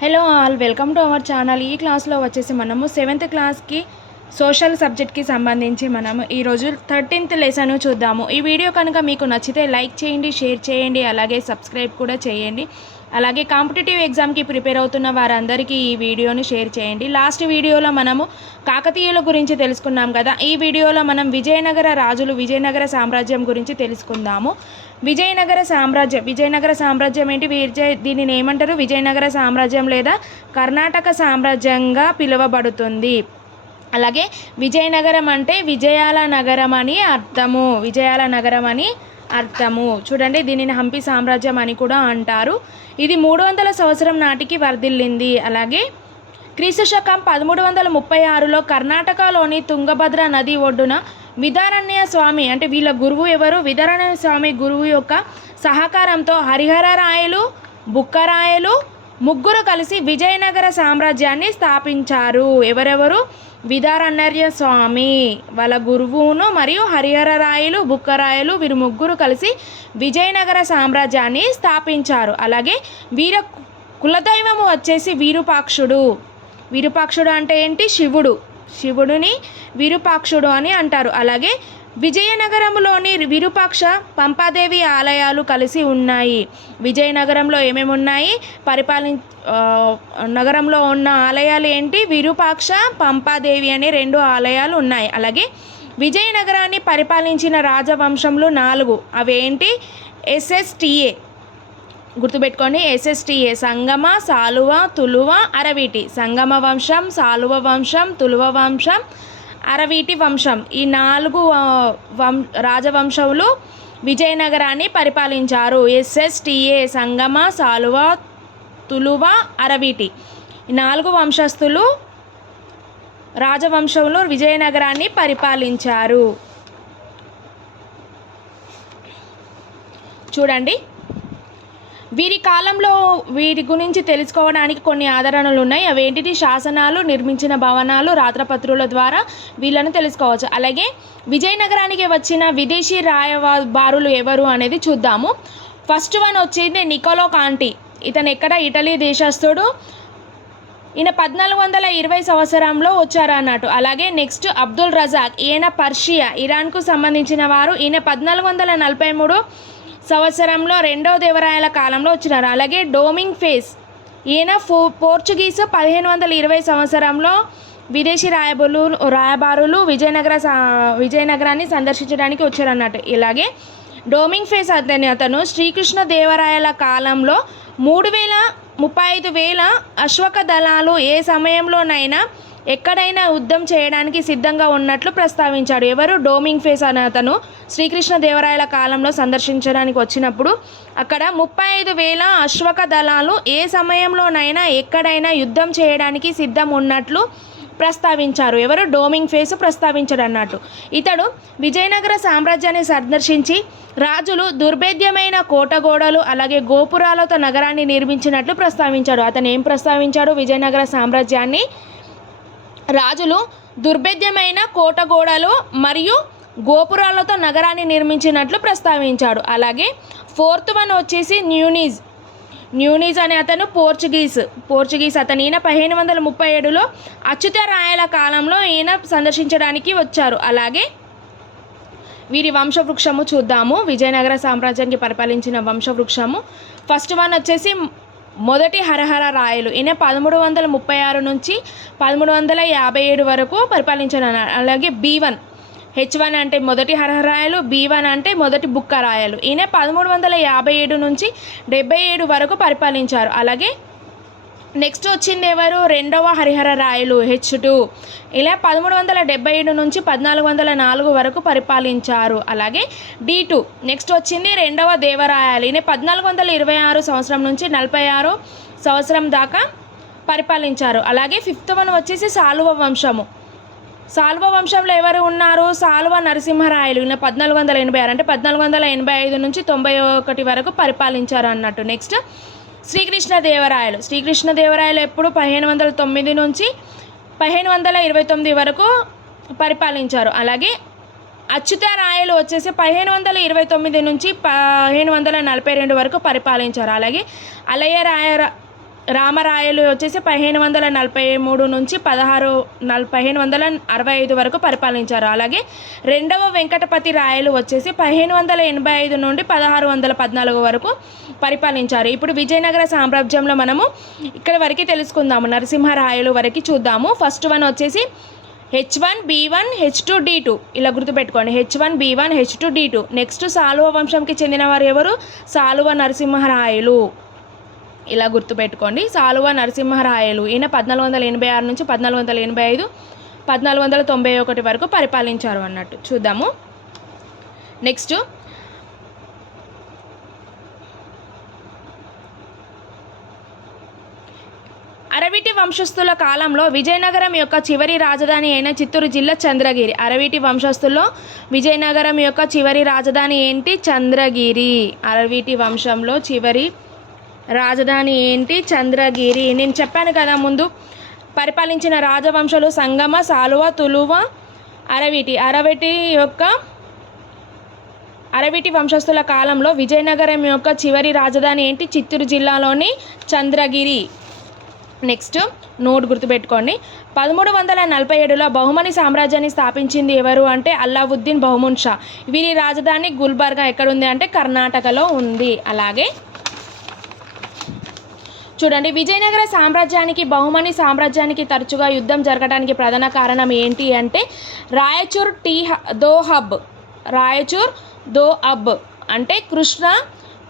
Hello all welcome to our channel ఈ క్లాస్లో వచ్చేసి మనము సెవెంత్ క్లాస్కి సోషల్ సబ్జెక్ట్కి సంబంధించి మనము ఈరోజు థర్టీన్త్ లెసన్ చూద్దాము. ఈ వీడియో కనుక మీకు నచ్చితే లైక్ చేయండి షేర్ చేయండి అలాగే సబ్స్క్రైబ్ కూడా చేయండి. అలాగే కాంపిటేటివ్ ఎగ్జామ్కి ప్రిపేర్ అవుతున్న వారందరికీ ఈ వీడియోని షేర్ చేయండి. లాస్ట్ వీడియోలో మనము కాకతీయుల గురించి తెలుసుకున్నాం కదా. ఈ వీడియోలో మనం విజయనగర రాజులు విజయనగర సామ్రాజ్యం గురించి తెలుసుకుందాము. విజయనగర సామ్రాజ్యం విజయనగర సామ్రాజ్యం ఏంటి? విజయ దీనిని ఏమంటారు? విజయనగర సామ్రాజ్యం లేదా కర్ణాటక సామ్రాజ్యంగా పిలువబడుతుంది. అలాగే విజయనగరం అంటే విజయాల నగరం అని అర్థము. విజయాల నగరం అని అర్థము. చూడండి దీనిని హంపి సామ్రాజ్యం అని కూడా అంటారు. ఇది మూడు వందల సంవత్సరం నాటికి వర్ధిల్లింది. అలాగే క్రీస్తు శకం పదమూడు వందల ముప్పై ఆరులో కర్ణాటకలోని తుంగభద్ర నది ఒడ్డున విదారణ్య స్వామి అంటే వీళ్ళ గురువు ఎవరు? విదారణ్య స్వామి గురువు యొక్క సహకారంతో హరిహర రాయలు బుక్కరాయలు ముగ్గురు కలిసి విజయనగర సామ్రాజ్యాన్ని స్థాపించారు. ఎవరెవరు? విదారణ్య స్వామి వాళ్ళ గురువును మరియు హరిహర రాయలు బుక్కరాయలు వీరు ముగ్గురు కలిసి విజయనగర సామ్రాజ్యాన్ని స్థాపించారు. అలాగే వీర కులదైవము వచ్చేసి వీరుపాక్షుడు. విరూపాక్షుడు అంటే ఏంటి? శివుడు. శివుడిని విరూపాక్షుడు అని అంటారు. అలాగే విజయనగరంలోని విరూపాక్ష పంపాదేవి ఆలయాలు కలిసి ఉన్నాయి. విజయనగరంలో ఏమేమి ఉన్నాయి? పరిపాలి నగరంలో ఉన్న ఆలయాలు ఏంటి? విరూపాక్ష పంపాదేవి అనే రెండు ఆలయాలు ఉన్నాయి. అలాగే విజయనగరాన్ని పరిపాలించిన రాజవంశంలో నాలుగు. అవేంటి ఎస్ఎస్టిఏ. గుర్తుపెట్టుకోండి ఎస్ఎస్టిఏ. సంగమ సాలువ తులువ అరవీటి. సంగమ వంశం సాలువ వంశం తులువ వంశం అరవీటి వంశం. ఈ నాలుగు వం రాజవంశములు విజయనగరాన్ని పరిపాలించారు. ఎస్ఎస్టిఏ సంగమ సాలువ తులువ అరవీటి. ఈ నాలుగు వంశస్థులు రాజవంశంలో విజయనగరాన్ని పరిపాలించారు. చూడండి. వీరి కాలంలో వీరి గురించి తెలుసుకోవడానికి కొన్ని ఆధారణలు ఉన్నాయి. అవేంటిది శాసనాలు నిర్మించిన భవనాలు రాత్రపత్రుల ద్వారా వీళ్ళని తెలుసుకోవచ్చు. అలాగే విజయనగరానికి వచ్చిన విదేశీ రాయబారులు ఎవరు అనేది చూద్దాము. ఫస్ట్ వన్ వచ్చింది నికోలో కాంటి. ఇతను ఎక్కడ? ఇటలీ దేశస్థుడు. ఈయన పద్నాలుగు వందల ఇరవై సంవత్సరంలో వచ్చారు అన్నట్టు అలాగే నెక్స్ట్ అబ్దుల్ రజాక్ ఈయన పర్షియా ఇరాన్కు సంబంధించిన వారు ఈయన పద్నాలుగు వందల నలభై మూడు సంవత్సరంలో రెండవ దేవరాయల కాలంలో వచ్చినారు. అలాగే డోమింగ్ ఫేస్ ఈయన ఫో పోర్చుగీస్ పదిహేను వందల ఇరవై సంవత్సరంలో విదేశీ రాయబులు రాయబారులు విజయనగర సా విజయనగరాన్ని సందర్శించడానికి వచ్చారన్నట్టు. ఇలాగే డోమింగ్ ఫేస్ అతని అతను శ్రీకృష్ణ దేవరాయల కాలంలో మూడు వేల ముప్పై ఐదు వేల అశ్వక దళాలు ఏ సమయంలోనైనా ఎక్కడైనా యుద్ధం చేయడానికి సిద్ధంగా ఉన్నట్లు ప్రస్తావించాడు. ఎవరు? డోమింగ్ ఫేస్ అనే అతను శ్రీకృష్ణ దేవరాయల కాలంలో సందర్శించడానికి వచ్చినప్పుడు అక్కడ ముప్పై ఐదు వేల అశ్వక దళాలు ఏ సమయంలోనైనా ఎక్కడైనా యుద్ధం చేయడానికి సిద్ధం ఉన్నట్లు ప్రస్తావించారు. ఎవరు డోమింగ్ ఫేస్ ప్రస్తావించాడు అన్నట్టు ఇతడు విజయనగర సామ్రాజ్యాన్ని సందర్శించి రాజులు దుర్భేద్యమైన కోటగోడలు అలాగే గోపురాలతో నగరాన్ని నిర్మించినట్లు ప్రస్తావించాడు. అతను ఏం ప్రస్తావించాడు? విజయనగర సామ్రాజ్యాన్ని రాజులు దుర్భేద్యమైన కోటగోడలు మరియు గోపురాలతో నగరాన్ని నిర్మించినట్లు ప్రస్తావించాడు. అలాగే ఫోర్త్ వన్ వచ్చేసి న్యూనీజ్. న్యూనీజ్ అనే అతను పోర్చుగీస్. పోర్చుగీస్ అతను ఈయన పదిహేను వందల ముప్పై ఏడులో అచ్యుత రాయల కాలంలో ఈయన సందర్శించడానికి వచ్చారు. అలాగే వీరి వంశవృక్షము చూద్దాము. విజయనగర సామ్రాజ్యానికి పరిపాలించిన వంశవృక్షము. ఫస్ట్ వన్ వచ్చేసి మొదటి హరహర రాయలు. ఈయన పదమూడు వందల ముప్పై ఆరు నుంచి పదమూడు వందల యాభై ఏడు వరకు పరిపాలించిన అలాగే బీ వన్. హెచ్ వన్ అంటే మొదటి హరహరాయలు బీ వన్ అంటే మొదటి బుక్క రాయలు ఈయన పదమూడు వందల యాభై ఏడు నుంచి డెబ్బై ఏడు వరకు పరిపాలించారు. అలాగే నెక్స్ట్ వచ్చింది ఎవరు? రెండవ హరిహర రాయలు హెచ్ టూ ఇలా పదమూడు వందల డెబ్బై ఏడు నుంచి పద్నాలుగు వందల నాలుగు వరకు పరిపాలించారు. అలాగే డి టూ నెక్స్ట్ వచ్చింది రెండవ దేవరాయలు. ఈయన పద్నాలుగు వందల ఇరవై ఆరు సంవత్సరం నుంచి నలభై ఆరు సంవత్సరం దాకా పరిపాలించారు. అలాగే ఫిఫ్త్ వన్ వచ్చేసి సాలువ వంశము. సాల్వ వంశంలో ఎవరు ఉన్నారు? సాల్వ నరసింహరాయలు. ఈయన పద్నాలుగు వందల ఎనభై ఆరు. అంటే పద్నాలుగు వందల ఎనభై ఐదు నుంచి తొంభై ఒకటి వరకు పరిపాలించారు అన్నట్టు. నెక్స్ట్ శ్రీకృష్ణ దేవరాయలు శ్రీకృష్ణ దేవరాయలు ఎప్పుడు? పదిహేను వందల తొమ్మిది నుంచి పదిహేను వందల ఇరవై తొమ్మిది వరకు పరిపాలించారు. అలాగే అచ్యుతరాయలు వచ్చేసి పదిహేను వందల ఇరవై తొమ్మిది నుంచి పదిహేను వందల నలభై రెండు వరకు పరిపాలించారు. అలాగే అలయ్య రాయ రామరాయలు వచ్చేసి పదిహేను వందల నలభై మూడు నుంచి పదహారు నల్ పదిహేను వందల అరవై ఐదు వరకు పరిపాలించారు. అలాగే రెండవ వెంకటపతి రాయలు వచ్చేసి పదిహేను వందల ఎనభై ఐదు నుండి పదహారు వందల పద్నాలుగు వరకు పరిపాలించారు. ఇప్పుడు విజయనగర సామ్రాజ్యంలో మనము ఇక్కడ వరకు తెలుసుకుందాము. నరసింహరాయలు వరకు చూద్దాము. ఫస్ట్ వన్ వచ్చేసి H one B one H two D two. ఇలా గుర్తుపెట్టుకోండి. H one B one H two D two. Next Saluva వంశంకి చెందిన వారు ఎవరు? సాలువ నరసింహరాయలు ఇలా గుర్తుపెట్టుకోండి. సాలువ నరసింహరాయలు. ఈయన పద్నాలుగు వందల ఎనభై ఆరు నుంచి పద్నాలుగు వందల ఎనభై ఐదు పద్నాలుగు వందల తొంభై ఒకటి వరకు పరిపాలించారు అన్నట్టు చూద్దాము. నెక్స్ట్ అరవిటి వంశస్థుల కాలంలో విజయనగరం యొక్క చివరి రాజధాని అయిన చిత్తూరు జిల్లా చంద్రగిరి. అరవిటి వంశస్థుల్లో విజయనగరం యొక్క చివరి రాజధాని ఏంటి? చంద్రగిరి. అరవిటి వంశంలో చివరి రాజధాని ఏంటి? చంద్రగిరి. నేను చెప్పాను కదా ముందు పరిపాలించిన రాజవంశాలు సంగమ సాలువ తులువ అరవిటి. అరవిటి యొక్క అరవిటి వంశస్థుల కాలంలో విజయనగరం యొక్క చివరి రాజధాని ఏంటి? చిత్తూరు జిల్లాలోని చంద్రగిరి. నెక్స్ట్ నోట్ గుర్తుపెట్టుకోండి. పదమూడు వందల నలభై ఏడులో బహుమని సామ్రాజ్యాన్ని స్థాపించింది ఎవరు అంటే అల్లావుద్దీన్ బహుమున్ షా. వీరి రాజధాని గుల్బర్గా ఎక్కడ ఉంది అంటే కర్ణాటకలో ఉంది. అలాగే చూడండి విజయనగర సామ్రాజ్యానికి బహుమని సామ్రాజ్యానికి తరచుగా యుద్ధం జరగడానికి ప్రధాన కారణం ఏంటి అంటే రాయచూర్ టీ దో హబ్. రాయచూర్ దో అబ్. అంటే కృష్ణ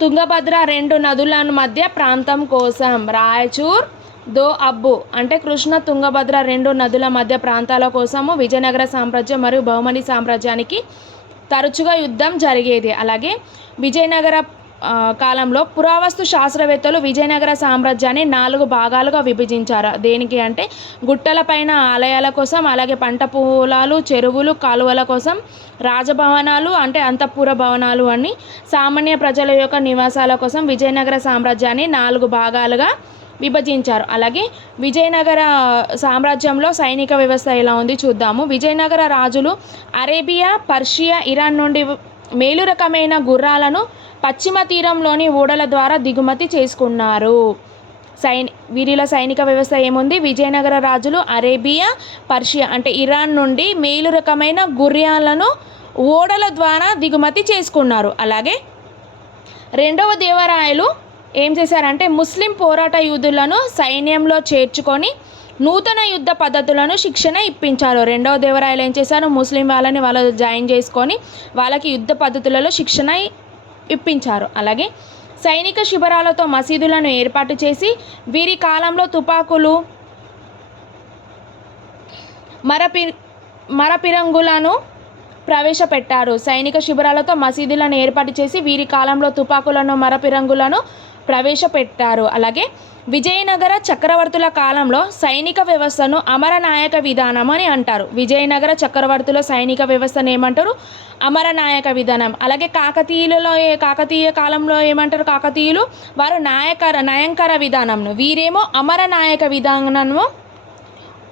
తుంగభద్ర రెండు నదుల మధ్య ప్రాంతం కోసం. రాయచూర్ దో అబ్బు. అంటే కృష్ణ తుంగభద్ర రెండు నదుల మధ్య ప్రాంతాల కోసము విజయనగర సామ్రాజ్యం మరియు బహుమని సామ్రాజ్యానికి తరచుగా యుద్ధం జరిగేది. అలాగే విజయనగర కాలంలో పురావస్తు శాస్త్రవేత్తలు విజయనగర సామ్రాజ్యాన్ని నాలుగు భాగాలుగా విభజించారు. దేనికి అంటే గుట్టలపైన ఆలయాల కోసం అలాగే పంట పొలాలు చెరువులు కాలువల కోసం రాజభవనాలు అంటే అంతఃపుర భవనాలు అని సామాన్య ప్రజల యొక్క నివాసాల కోసం విజయనగర సామ్రాజ్యాన్ని నాలుగు భాగాలుగా విభజించారు. అలాగే విజయనగర సామ్రాజ్యంలో సైనిక వ్యవస్థ ఎలా ఉంది చూద్దాము. విజయనగర రాజులు అరేబియా పర్షియా ఇరాన్ నుండి మేలు రకమైన గుర్రాలను పశ్చిమ తీరంలోని ఓడల ద్వారా దిగుమతి చేసుకున్నారు. సైని వీరిలో సైనిక వ్యవస్థ ఏముంది? విజయనగర రాజులు అరేబియా పర్షియా అంటే ఇరాన్ నుండి మేలు రకమైన గుర్రాలను ఓడల ద్వారా దిగుమతి చేసుకున్నారు. అలాగే రెండవ దేవరాయలు ఏం చేశారంటే ముస్లిం పోరాట యూదులను సైన్యంలో చేర్చుకొని నూతన యుద్ధ పద్ధతులను శిక్షణ ఇప్పించారు. రెండవ దేవరాయలు ఏం చేశారు? ముస్లిం వాళ్ళని వాళ్ళు జాయిన్ చేసుకొని వాళ్ళకి యుద్ధ పద్ధతులలో శిక్షణ ఇప్పించారు. అలాగే సైనిక శిబిరాలతో మసీదులను ఏర్పాటు చేసి వీరి కాలంలో తుపాకులు మరపి మరపిరంగులను ప్రవేశపెట్టారు. సైనిక శిబిరాలతో మసీదులను ఏర్పాటు చేసి వీరి కాలంలో తుపాకులను మరపిరంగులను ప్రవేశపెట్టారు. అలాగే విజయనగర చక్రవర్తుల కాలంలో సైనిక వ్యవస్థను అమరనాయక విధానం అని అంటారు. విజయనగర చక్రవర్తుల సైనిక వ్యవస్థను ఏమంటారు? అమరనాయక విధానం. అలాగే కాకతీయులలో ఏ- కాకతీయ కాలంలో ఏమంటారు కాకతీయులు? వారు నాయకర నయంకర విధానంను వీరేమో అమరనాయక విధానము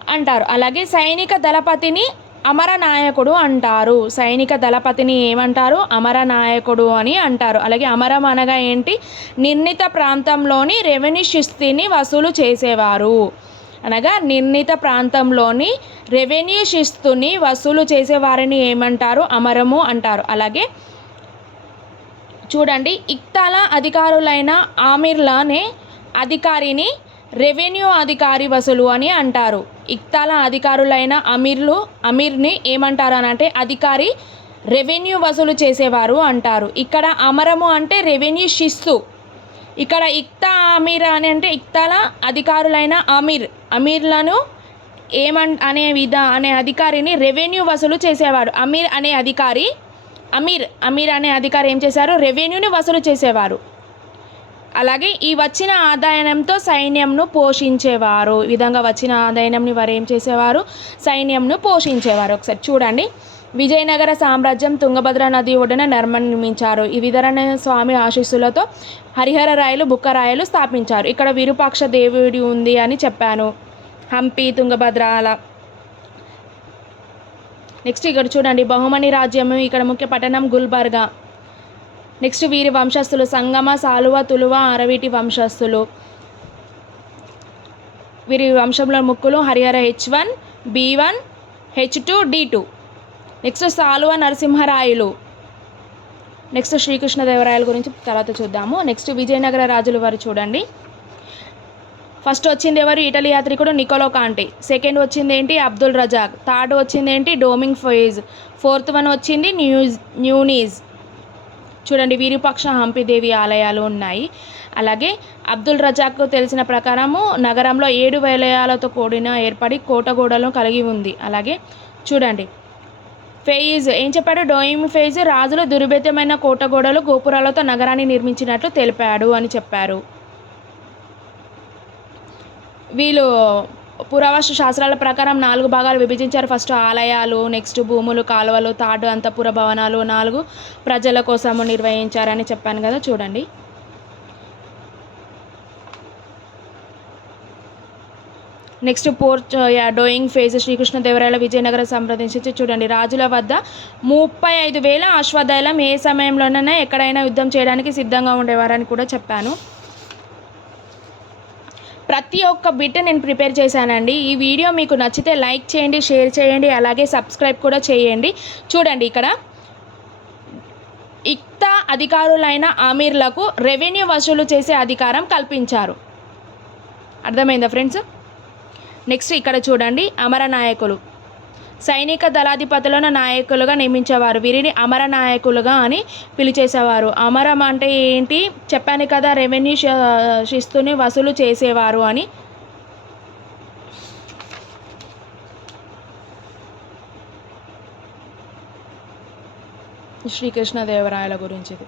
అంటారు. అలాగే సైనిక దళపతిని అమరనాయకుడు అంటారు. సైనిక దళపతిని ఏమంటారు? అమరనాయకుడు అని అంటారు. అలాగే అమరం అనగా ఏంటి? నిర్ణీత ప్రాంతంలోని రెవెన్యూ శిస్తిని వసూలు చేసేవారు. అనగా నిర్ణీత ప్రాంతంలోని రెవెన్యూ శిస్తుని వసూలు చేసేవారిని ఏమంటారు? అమరము అంటారు. అలాగే చూడండి ఇక్తాల అధికారులైన ఆమిర్లానే అధికారిని రెవెన్యూ అధికారి వసూలు అని అంటారు. ఇక్తాల అధికారులైన అమీర్లు అమీర్ని ఏమంటారు అని అంటే అధికారి రెవెన్యూ వసూలు చేసేవారు అంటారు. ఇక్కడ అమరము అంటే రెవెన్యూ శిస్తు. ఇక్కడ ఇక్తా అమీర్ అని అంటే ఇక్తాల అధికారులైన అమీర్. అమీర్లను ఏమన్ అనే విధ అనే అధికారిని రెవెన్యూ వసూలు చేసేవాడు. అమీర్ అనే అధికారి అమీర్ అమీర్ అనే అధికారి ఏం చేశారు? రెవెన్యూని వసూలు చేసేవారు. అలాగే ఈ వచ్చిన ఆదాయంతో సైన్యంను పోషించేవారు. ఈ విధంగా వచ్చిన ఆదాయంని వారు ఏం చేసేవారు? సైన్యంను పోషించేవారు. ఒకసారి చూడండి. విజయనగర సామ్రాజ్యం తుంగభద్ర నది ఒడ్డున నర్మని నిర్మించారు. ఈ విధరణ స్వామి ఆశీస్సులతో హరిహర రాయలు బుక్కరాయలు స్థాపించారు. ఇక్కడ విరూపాక్ష దేవుడి ఉంది అని చెప్పాను. హంపి తుంగభద్ర అలా. నెక్స్ట్ ఇక్కడ చూడండి. బహుమని రాజ్యము ఇక్కడ ముఖ్య పట్టణం గుల్బర్గా. నెక్స్ట్ వీరి వంశస్థులు సంగమ సాలువ తులువ అరవిటి వంశస్థులు. వీరి వంశంలో ముక్కులు Harihara H one B one H two D two. Next Saluva Narasimharayalu. Next శ్రీకృష్ణదేవరాయల గురించి తర్వాత చూద్దాము. నెక్స్ట్ విజయనగర రాజులు వారు చూడండి. ఫస్ట్ వచ్చింది ఎవరు? ఇటలీ యాత్రికుడు నికోలో కాంటే. సెకండ్ వచ్చింది ఏంటి? అబ్దుల్ రజాక్. థర్డ్ వచ్చింది ఏంటి? డోమింగ్ ఫోయిజ్ ఫోర్త్ వన్ వచ్చింది న్యూజ్ న్యూనీజ్. చూడండి విరూపాక్ష హంపిదేవి ఆలయాలు ఉన్నాయి. అలాగే అబ్దుల్ రజాక్కు తెలిసిన ప్రకారము నగరంలో ఏడు వలయాలతో కూడిన ఏర్పడి కోటగూడలను కలిగి ఉంది. అలాగే చూడండి ఫెయిజ్ ఏం చెప్పాడు? డోయిమ్ ఫెయిజ్ రాజులు దుర్భేద్యమైన కోటగోడలు గోపురాలతో నగరాన్ని నిర్మించినట్లు తెలిపాడు అని చెప్పారు. వీళ్ళు పురావస్తు శాస్త్రాల ప్రకారం నాలుగు భాగాలు విభజించారు. ఫస్ట్ ఆలయాలు నెక్స్ట్ భూములు కాలువలు తాడు అంతపుర భవనాలు నాలుగు ప్రజల కోసము నిర్వహించారని చెప్పాను కదా చూడండి. నెక్స్ట్ పోర్ట్ డోయింగ్ ఫేజ్ శ్రీకృష్ణదేవరాయల విజయనగరం సంప్రదించి చూడండి రాజుల వద్ద ముప్పై ఐదు వేల అశ్వదళం ఏ సమయంలోనైనా ఎక్కడైనా యుద్ధం చేయడానికి సిద్ధంగా ఉండేవారని కూడా చెప్పాను. ప్రతి ఒక్క బిట్ నేను ప్రిపేర్ చేశానండి. ఈ వీడియో మీకు నచ్చితే లైక్ చేయండి షేర్ చేయండి అలాగే సబ్స్క్రైబ్ కూడా చేయండి. చూడండి ఇక్కడ. ఇక్త అధికారులైన ఆమీర్లకు రెవెన్యూ వసూలు చేసే అధికారం కల్పించారు. అర్థమైందా ఫ్రెండ్స్? నెక్స్ట్ ఇక్కడ చూడండి అమర నాయకులు సైనిక దళాధిపతులను నాయకులుగా నియమించేవారు. వీరిని అమర నాయకులుగా అని పిలిచేసేవారు. అమరం అంటే ఏంటి? చెప్పాను కదా రెవెన్యూ శిస్తుని వసూలు చేసేవారు అని. శ్రీకృష్ణదేవరాయల గురించి ఇది.